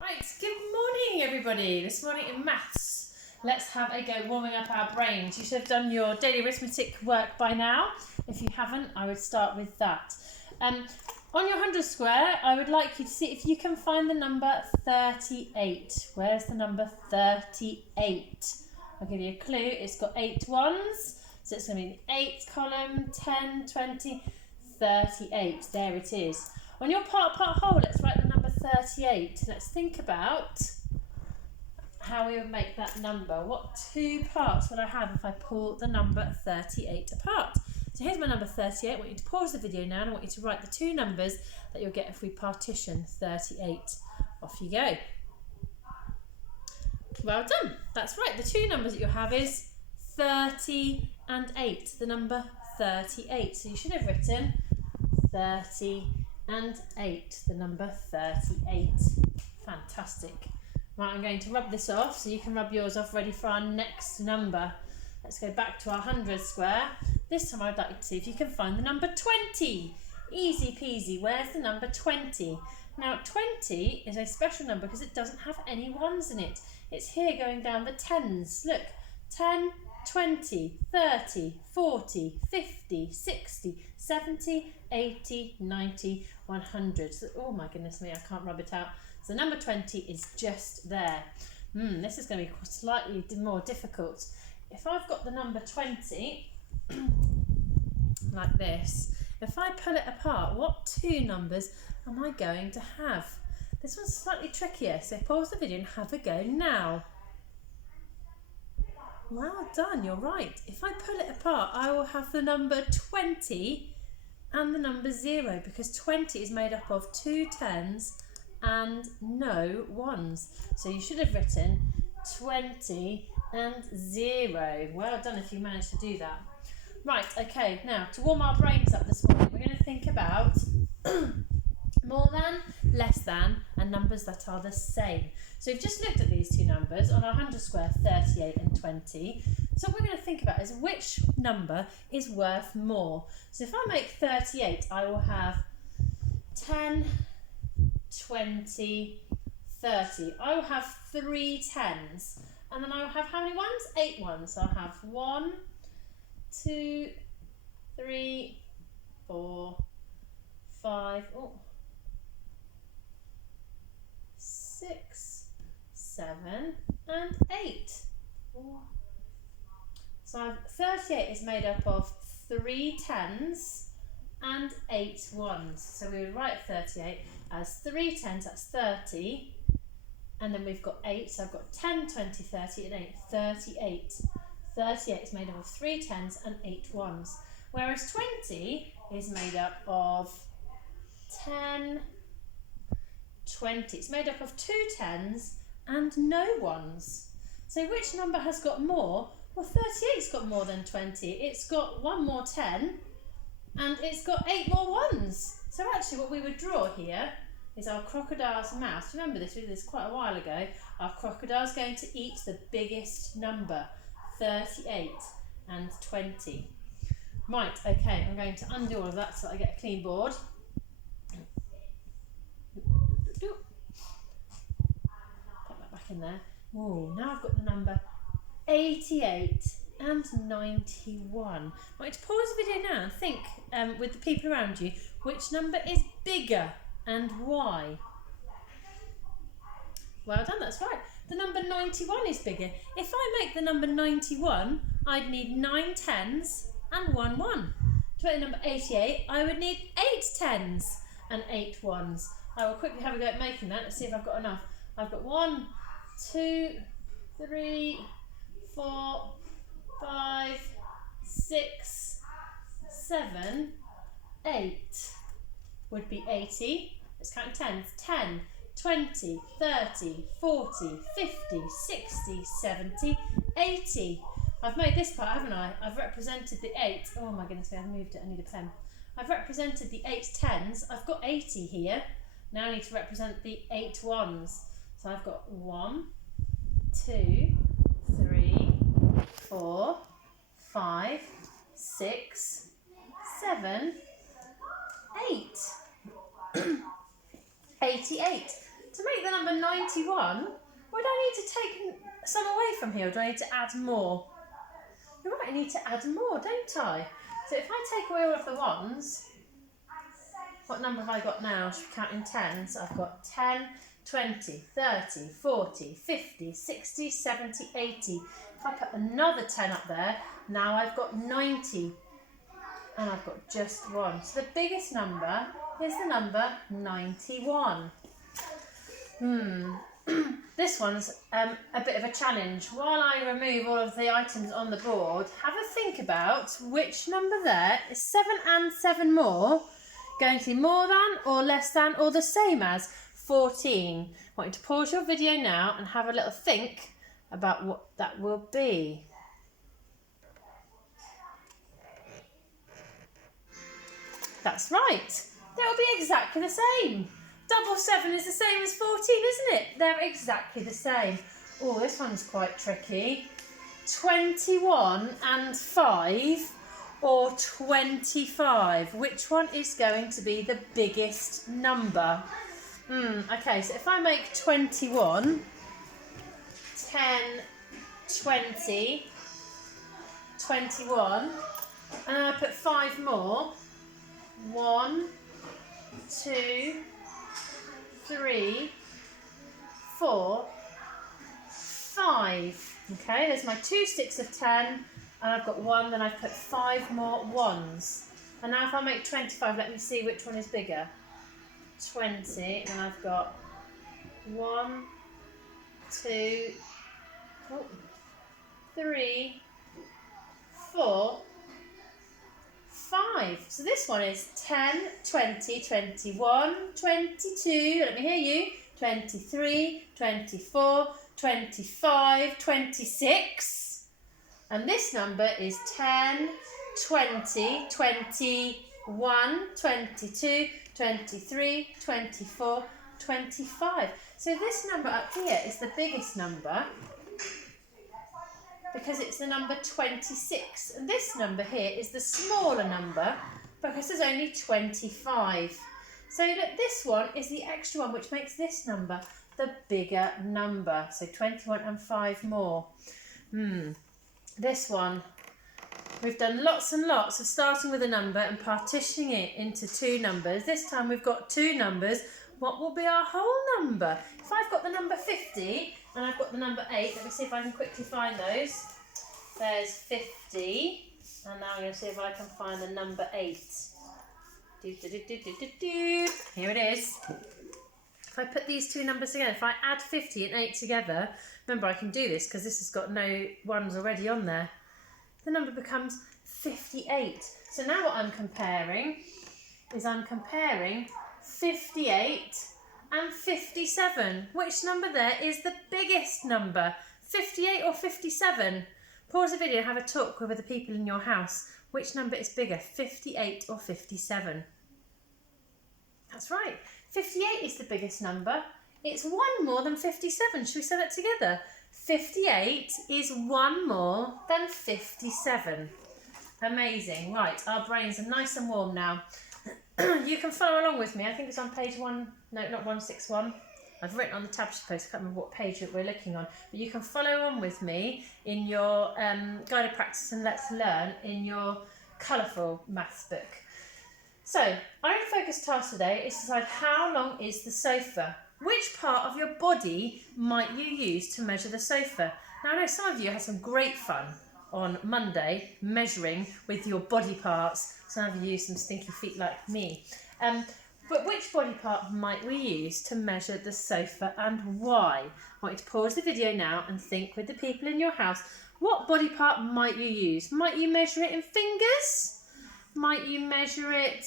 Right, good morning everybody. This morning in maths, let's have a go warming up our brains. You should have done your daily arithmetic work by now. If you haven't, I would start with that. On your 100 square, I would like you to see if you can find the number 38. Where's the number 38? I'll give you a clue. It's got 8 ones, so it's going to be in the 8th column, 10, 20, 38. There it is. On your part whole, let's write the number 38. Let's think about how we would make that number. What two parts would I have if I pull the number 38 apart? So here's my number 38. I want you to pause the video now and I want you to write the two numbers that you'll get if we partition 38. Off you go. Well done. That's right. The two numbers that you'll have is 30 and 8. The number 38. So you should have written 30 and 8, the number 38. Fantastic. Right, I'm going to rub this off so you can rub yours off ready for our next number. Let's go back to our 100 square. This time I'd like you to see if you can find the number 20. Easy peasy. Where's the number 20? Now 20 is a special number because it doesn't have any ones in it. It's here going down the tens. Look, 10, 20, 30, 40, 50, 60, 70, 80, 90, 100. So, oh my goodness me, I can't rub it out. So number 20 is just there. This is going to be slightly more difficult. If I've got the number 20 like this, if I pull it apart, what two numbers am I going to have? This one's slightly trickier, so pause the video and have a go now. Well done, you're right. If I pull it apart, I will have the number 20 and the number 0 because 20 is made up of 2 tens and no ones. So you should have written 20 and 0. Well done if you managed to do that. Right, okay, now to warm our brains up this morning, we're going to think about more than, less than, and numbers that are the same. So we've just looked at these two numbers on our 100 square, 38 and 20. So what we're going to think about is which number is worth more. So if I make 38, I will have 10, 20, 30. I will have 3 tens. And then I will have how many ones? 8 ones. So I'll have 1, 2, 3, 4, 5, 6, 7 and 8. So 38 is made up of 3 tens and 8 ones. So we would write 38 as 3 tens, that's 30. And then we've got 8, so I've got 10, 20, 30 and 8, 38. 38 is made up of 3 tens and 8 ones. Whereas 20 is made up of 10, 20. It's made up of 2 tens and no ones. So which number has got more? Well, 38's got more than 20. It's got 1 more 10 and it's got 8 more ones. So actually what we would draw here is our crocodile's mouth. Remember this, we did this quite a while ago. Our crocodile's going to eat the biggest number, 38 and 20. Right, okay, I'm going to undo all of that so that I get a clean board. Put that back in there. Oh, now I've got the number 88 and 91. Right, to pause the video now and think with the people around you, which number is bigger and why? Well done, that's right. The number 91 is bigger. If I make the number 91, I'd need 9 tens and 1 1. To make the number 88, I would need 8 tens and 8 ones. I will quickly have a go at making that. Let's see if I've got enough. I've got 1, 2, 3, 4, 5, 6, 7, 8. Would be 80. Let's count tens. 10, 20, 30, 40, 50, 60, 70, 80. I've made this part, haven't I? I've represented the 8. Oh my goodness, I've moved it. I need a pen. I've represented the 8 tens. I've got 80 here. Now I need to represent the 8 ones. So I've got 1, 2, 3, 4, 5, 6, 7, 8. 88. To make the number 91, would I need to take some away from here, or do I need to add more? You're right, I need to add more, don't I? So if I take away all of the ones, what number have I got now? Should we count in tens? I've got 10, 20, 30, 40, 50, 60, 70, 80. If I put another 10 up there, now I've got 90. And I've got just one. So the biggest number is the number 91. This one's a bit of a challenge. While I remove all of the items on the board, have a think about which number there is 7 and 7 more going to be more than or less than or the same as 14. I want you to pause your video now and have a little think about what that will be. That's right. They'll be exactly the same. Double 7 is the same as 14, isn't it? They're exactly the same. Oh, this one's quite tricky. 21 and 5 or 25? Which one is going to be the biggest number? Okay, so if I make 21, 10, 20, 21, and I put 5 more, 1, 2, 3, 4, 5. Okay, there's my 2 sticks of 10, and I've got 1, then I've put 5 more ones. And now if I make 25, let me see which one is bigger. 20, and I've got 1, 2, 3, 4, 5. So this one is 10, 20, 21, 22, let me hear you, 23, 24, 25, 26. And this number is 10, 20, 21, 22, 23, 24, 25. So this number up here is the biggest number because it's the number 26. And this number here is the smaller number because there's only 25. So look, this one is the extra one, which makes this number the bigger number. So 21 and 5 more. This one, we've done lots and lots of starting with a number and partitioning it into 2 numbers. This time we've got 2 numbers. What will be our whole number? If I've got the number 50 and I've got the number 8, let me see if I can quickly find those. There's 50, and now I'm going to see if I can find the number 8. Here it is. If I put these 2 numbers together, if I add 50 and 8 together, remember I can do this because this has got no ones already on there. The number becomes 58. So now what I'm comparing is 58 and 57. Which number there is the biggest number? 58 or 57? Pause the video and have a talk with the people in your house. Which number is bigger, 58 or 57? That's right. 58 is the biggest number. It's 1 more than 57. Should we say that together? 58 is 1 more than 57. Amazing. Right, our brains are nice and warm now. You can follow along with me. I think it's on page 161. I've written on the tab sheet post, I can't remember what page that we're looking on, but you can follow on with me in your guided practice and let's learn in your colourful maths book. So, our own focus task today is to decide how long is the sofa. Which part of your body might you use to measure the sofa? Now, I know some of you had some great fun on Monday measuring with your body parts. Some of you used some stinky feet like me. But which body part might we use to measure the sofa and why? I want you to pause the video now and think with the people in your house. What body part might you use? Might you measure it in fingers? Might you measure it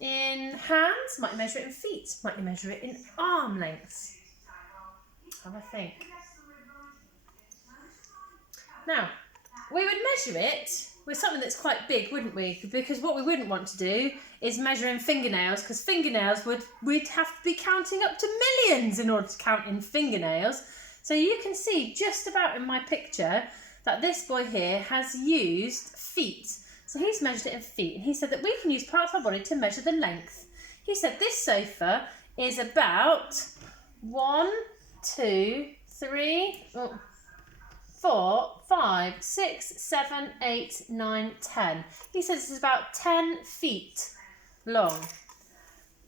in hands? Might you measure it in feet? Might you measure it in arm lengths? Have a think. Now, we would measure it with something that's quite big, wouldn't we? Because what we wouldn't want to do is measure in fingernails, because fingernails we'd have to be counting up to millions in order to count in fingernails. So you can see just about in my picture that this boy here has used feet. So he's measured it in feet, and he said that we can use parts of our body to measure the length. He said this sofa is about 1, 2, 3, 4, 5, 6, 7, 8, 9, 10. He says it's about 10 feet long.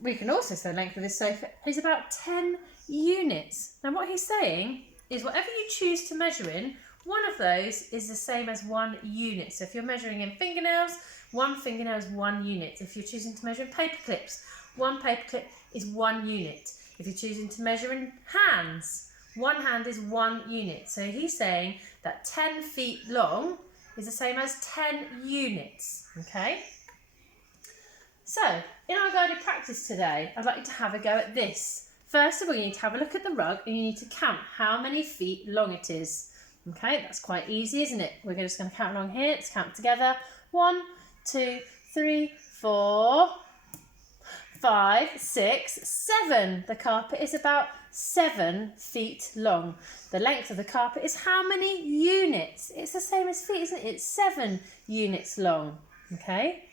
We can also say the length of this sofa is about 10 units. Now what he's saying is whatever you choose to measure in, one of those is the same as 1 unit. So if you're measuring in fingernails, 1 fingernail is 1 unit. If you're choosing to measure in paper clips, 1 paper clip is 1 unit. If you're choosing to measure in hands, 1 hand is 1 unit. So he's saying that 10 feet long is the same as 10 units, okay? So, in our guided practice today, I'd like you to have a go at this. First of all, you need to have a look at the rug and you need to count how many feet long it is. Okay, that's quite easy, isn't it? We're just going to count along here. Let's count together. 1, 2, 3, 4, 5, 6, 7. The carpet is about 7 feet long. The length of the carpet is how many units? It's the same as feet, isn't it? It's 7 units long. Okay.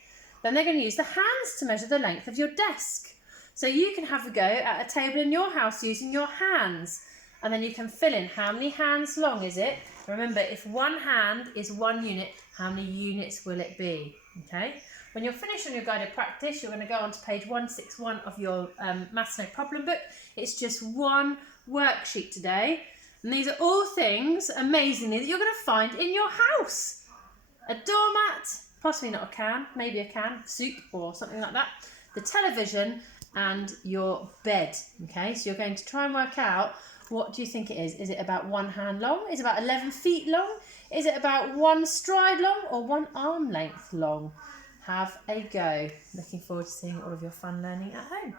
Then they're going to use the hands to measure the length of your desk. So you can have a go at a table in your house using your hands. And then you can fill in how many hands long is it. Remember, if 1 hand is 1 unit, how many units will it be? Okay. When you're finished on your guided practice, you're going to go on to page 161 of your Maths No Problem book. It's just 1 worksheet today. And these are all things, amazingly, that you're going to find in your house. A doormat, possibly not a can, maybe a can of soup or something like that. The television and your bed. Okay, so you're going to try and work out, what do you think it is? Is it about 1 hand long? Is it about 11 feet long? Is it about 1 stride long or 1 arm length long? Have a go. Looking forward to seeing all of your fun learning at home.